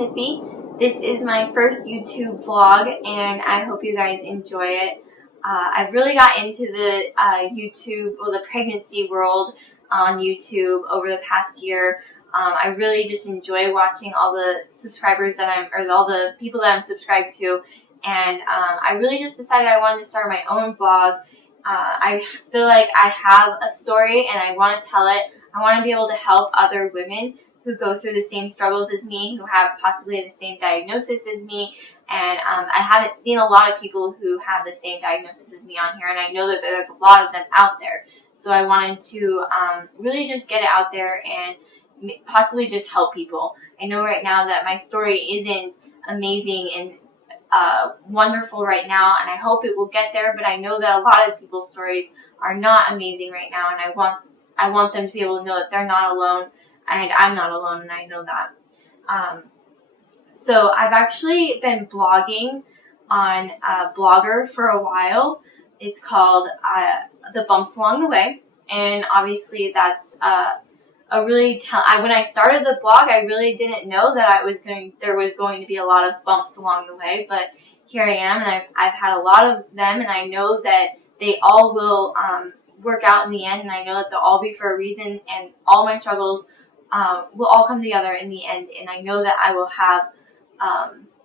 Missy. This is my first YouTube vlog and I hope you guys enjoy it. I've really got into the YouTube, or the pregnancy world on YouTube over the past year. I really just enjoy watching all the subscribers all the people that I'm subscribed to, and I really just decided I wanted to start my own vlog. I feel like I have a story and I want to tell it. I want to be able to help other women who go through the same struggles as me, who have possibly the same diagnosis as me, and I haven't seen a lot of people who have the same diagnosis as me on here, and I know that there's a lot of them out there. So I wanted to really just get it out there and possibly just help people. I know right now that my story isn't amazing and wonderful right now, and I hope it will get there, but I know that a lot of people's stories are not amazing right now, and I want them to be able to know that they're not alone, and I'm not alone, and I know that. So I've actually been blogging on Blogger for a while. It's called The Bumps Along the Way, and obviously that's a really when I started the blog, I really didn't know that there was going to be a lot of bumps along the way, but here I am, and I've had a lot of them, and I know that they all will work out in the end, and I know that they'll all be for a reason, and all my struggles will all come together in the end, and I know that I will have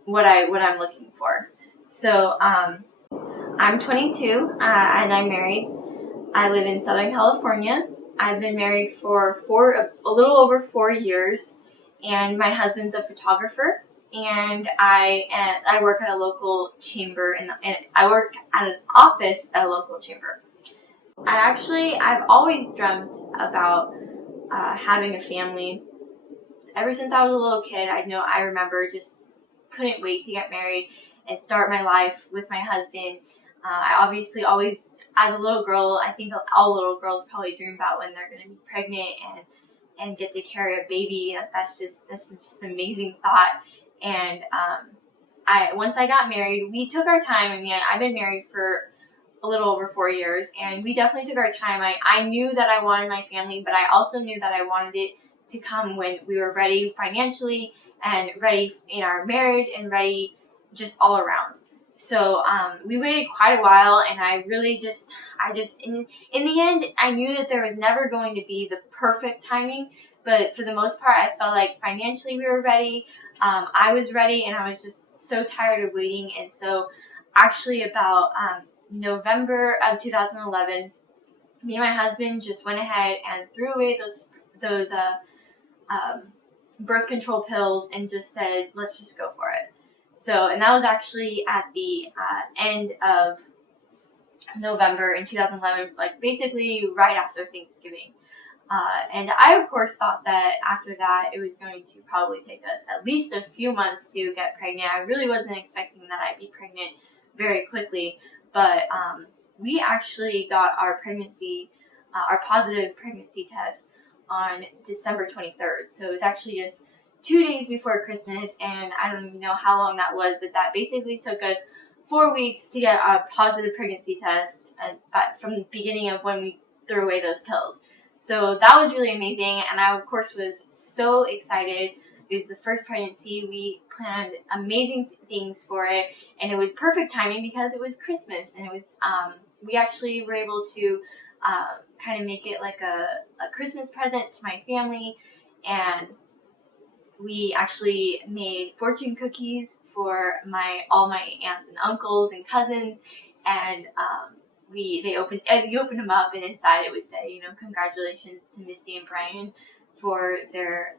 what I'm looking for. So I'm 22 and I'm married. I live in Southern California. I've been married for a little over 4 years, and my husband's a photographer, and I work at a local chamber, and I work at an office at a local chamber. I've always dreamt about having a family. Ever since I was a little kid, I remember just couldn't wait to get married and start my life with my husband. I obviously always, as a little girl, I think all little girls probably dream about when they're going to be pregnant and get to carry a baby. That's just an amazing thought. And once I got married, we took our time. I mean, I've been married for a little over 4 years, and we definitely took our time. I knew that I wanted my family, but I also knew that I wanted it to come when we were ready financially and ready in our marriage and ready just all around. So we waited quite a while, and I just in the end, I knew that there was never going to be the perfect timing, but for the most part, I felt like financially we were ready. I was ready, and I was just so tired of waiting. And so actually about November of 2011, me and my husband just went ahead and threw away those birth control pills and just said, let's just go for it. So, and that was actually at the end of November in 2011, like basically right after Thanksgiving. And I, of course, thought that after that it was going to probably take us at least a few months to get pregnant. I really wasn't expecting that I'd be pregnant very quickly, but we actually got our positive pregnancy test on December 23rd. So it was actually just 2 days before Christmas, and I don't even know how long that was, but that basically took us 4 weeks to get a positive pregnancy test from the beginning of when we threw away those pills. So that was really amazing, and I, of course, was so excited. It was the first pregnancy. We planned amazing things for it, and it was perfect timing because it was Christmas, and it was we actually were able to kind of make it like a Christmas present to my family, and we actually made fortune cookies for all my aunts and uncles and cousins, and you open them up, and inside it would say, congratulations to Missy and Brian for their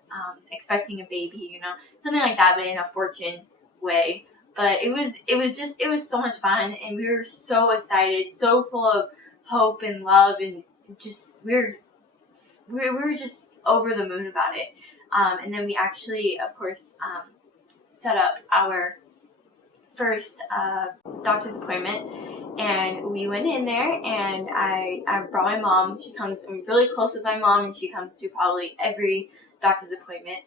expecting a baby, something like that, but in a fortune way. But it was so much fun, and we were so excited, so full of hope and love, and just we were just over the moon about it. And then we actually, of course, set up our first doctor's appointment, and we went in there, and I brought my mom. I'm really close with my mom, and she comes to probably every doctor's appointment.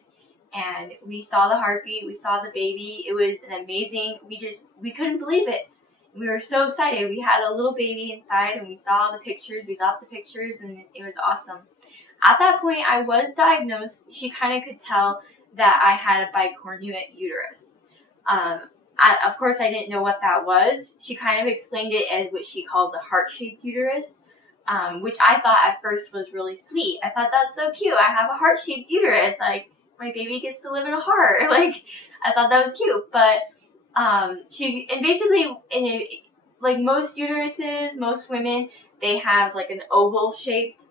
And we saw the heartbeat, we saw the baby. It was an amazing, we couldn't believe it. We were so excited. We had a little baby inside, and we saw the pictures, we got the pictures, and it was awesome. At that point, I was diagnosed. She kind of could tell that I had a bicornuate uterus. Of course, I didn't know what that was. She kind of explained it as what she calls a heart-shaped uterus, which I thought at first was really sweet. I thought, that's so cute. I have a heart-shaped uterus. Like, my baby gets to live in a heart. Like, I thought that was cute. But like most uteruses, most women, they have like an oval-shaped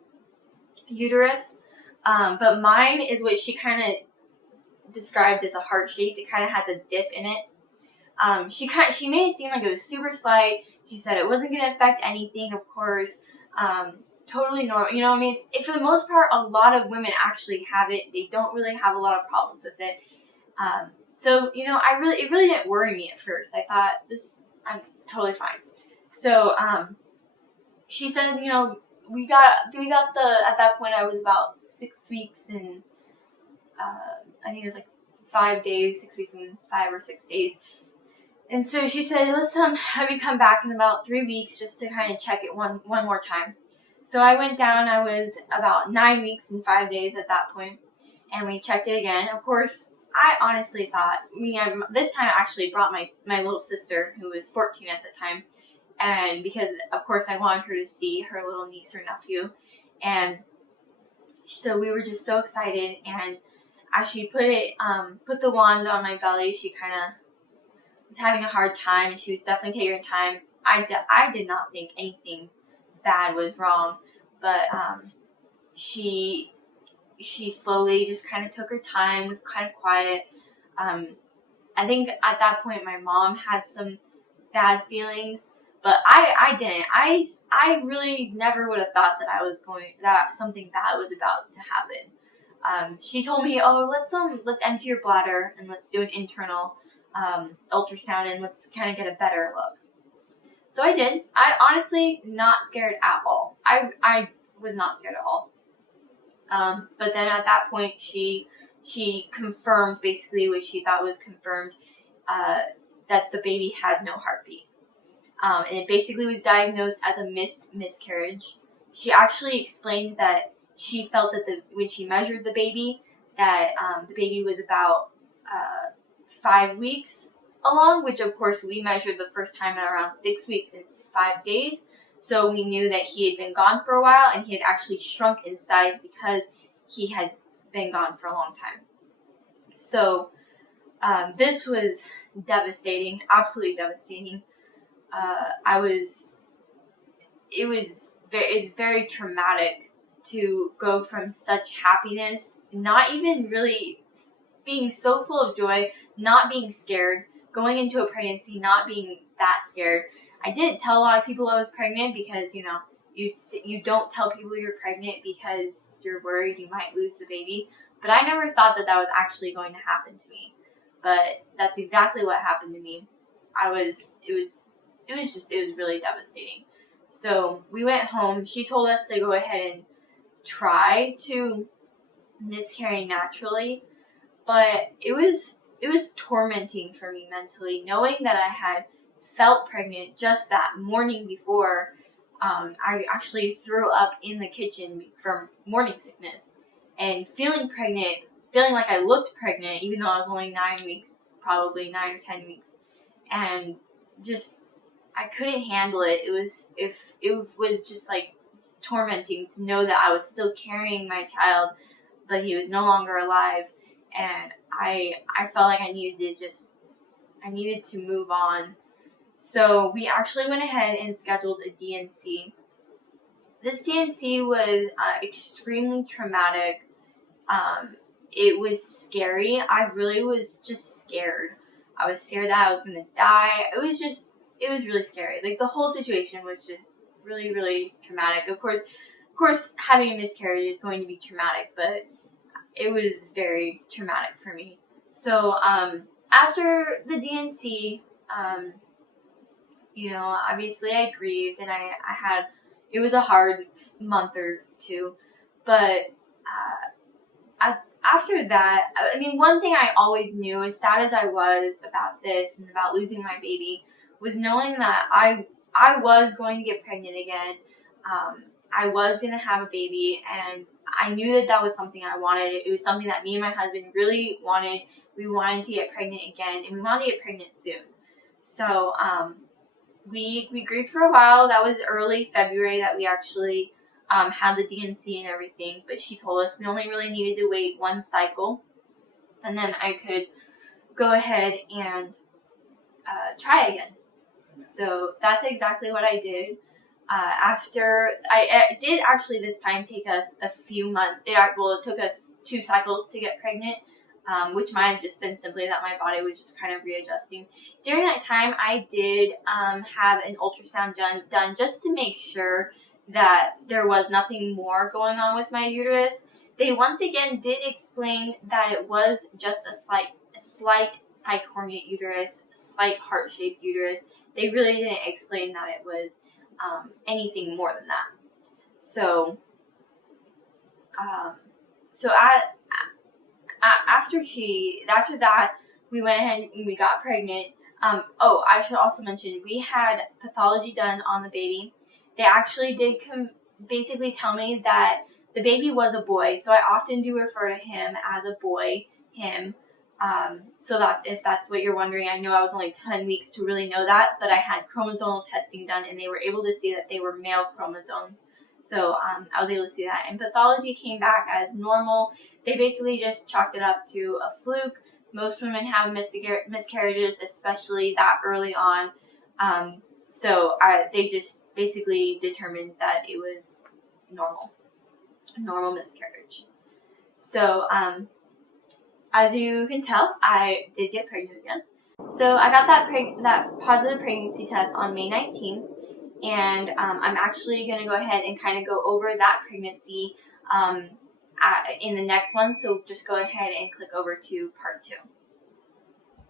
uterus. But mine is what she kind of described as a heart shape. It kind of has a dip in it. She made it seem like it was super slight. She said it wasn't going to affect anything, of course. Totally normal. You know what I mean? For the most part, a lot of women actually have it. They don't really have a lot of problems with it. So, you know, it really didn't worry me at first. I thought, it's totally fine. So, she said, you know, we got at that point I was about 6 weeks and, I think it was like 5 days, 6 weeks and 5 or 6 days. And so she said, let's have you come back in about 3 weeks just to kind of check it one more time. So I went down. I was about 9 weeks and 5 days at that point, and we checked it again. Of course, I honestly thought, this time I actually brought my little sister, who was 14 at the time, and because, of course, I wanted her to see her little niece or nephew. And so we were just so excited, and as she put the wand on my belly, she kind of was having a hard time, and she was definitely taking her time. I did not think anything bad was wrong, but she slowly just kind of took her time, was kind of quiet. I think at that point my mom had some bad feelings, but I didn't. I really never would have thought that something bad was about to happen. She told me, oh, let's empty your bladder and let's do an internal ultrasound and let's kind of get a better look. So I did. I honestly not scared at all. I was not scared at all. But then at that point, she confirmed basically what she thought was confirmed, that the baby had no heartbeat. And it basically was diagnosed as a miscarriage. She actually explained that she felt that when she measured the baby, that the baby was about 5 weeks along, which of course we measured the first time at around 6 weeks and 5 days. So we knew that he had been gone for a while, and he had actually shrunk in size because he had been gone for a long time. So this was devastating, absolutely devastating. It's very traumatic to go from such happiness, not even really being so full of joy, not being scared, going into a pregnancy, not being that scared. I didn't tell a lot of people I was pregnant because, you know, you don't tell people you're pregnant because you're worried you might lose the baby. But I never thought that was actually going to happen to me. But that's exactly what happened to me. It was really devastating. So we went home. She told us to go ahead and try to miscarry naturally. But it was tormenting for me mentally, knowing that I had felt pregnant just that morning before. I actually threw up in the kitchen from morning sickness, and feeling pregnant, feeling like I looked pregnant, even though I was only 9 weeks, probably 9 or 10 weeks, and just I couldn't handle it. It was just like tormenting to know that I was still carrying my child, but he was no longer alive. And I felt like I needed to move on. So we actually went ahead and scheduled a D&C. This D&C was extremely traumatic. It was scary. I really was just scared. I was scared that I was going to die. It was really scary. Like, the whole situation was just really, really traumatic. Of course, having a miscarriage is going to be traumatic, but it was very traumatic for me. So, after the D&C, you know, obviously I grieved, and it was a hard month or two, but, after that, I mean, one thing I always knew, as sad as I was about this and about losing my baby, was knowing that I was going to get pregnant again. I was going to have a baby, and I knew that that was something I wanted. It was something that me and my husband really wanted. We wanted to get pregnant again, and we wanted to get pregnant soon. So we grieved for a while. That was early February that we actually had the DNC and everything. But she told us we only really needed to wait one cycle, and then I could go ahead and try again. So that's exactly what I did. After it did actually this time take us a few months. It took us 2 cycles to get pregnant, which might have just been simply that my body was just kind of readjusting. During that time, I did have an ultrasound done just to make sure that there was nothing more going on with my uterus. They once again did explain that it was just a slight bicornuate uterus, slight heart-shaped uterus. They really didn't explain that it was anything more than that. So, after that, we went ahead and we got pregnant. I should also mention, we had pathology done on the baby. They actually did basically tell me that the baby was a boy, so I often do refer to him as a boy, him. So if that's what you're wondering, I know I was only 10 weeks to really know that, but I had chromosomal testing done, and they were able to see that they were male chromosomes. So I was able to see that, and pathology came back as normal. They basically just chalked it up to a fluke. Most women have miscarriages, especially that early on. So they just basically determined that it was normal miscarriage. So as you can tell, I did get pregnant again. So I got that positive pregnancy test on May 19th, and I'm actually going to go ahead and kind of go over that pregnancy in the next one. So just go ahead and click over to part 2.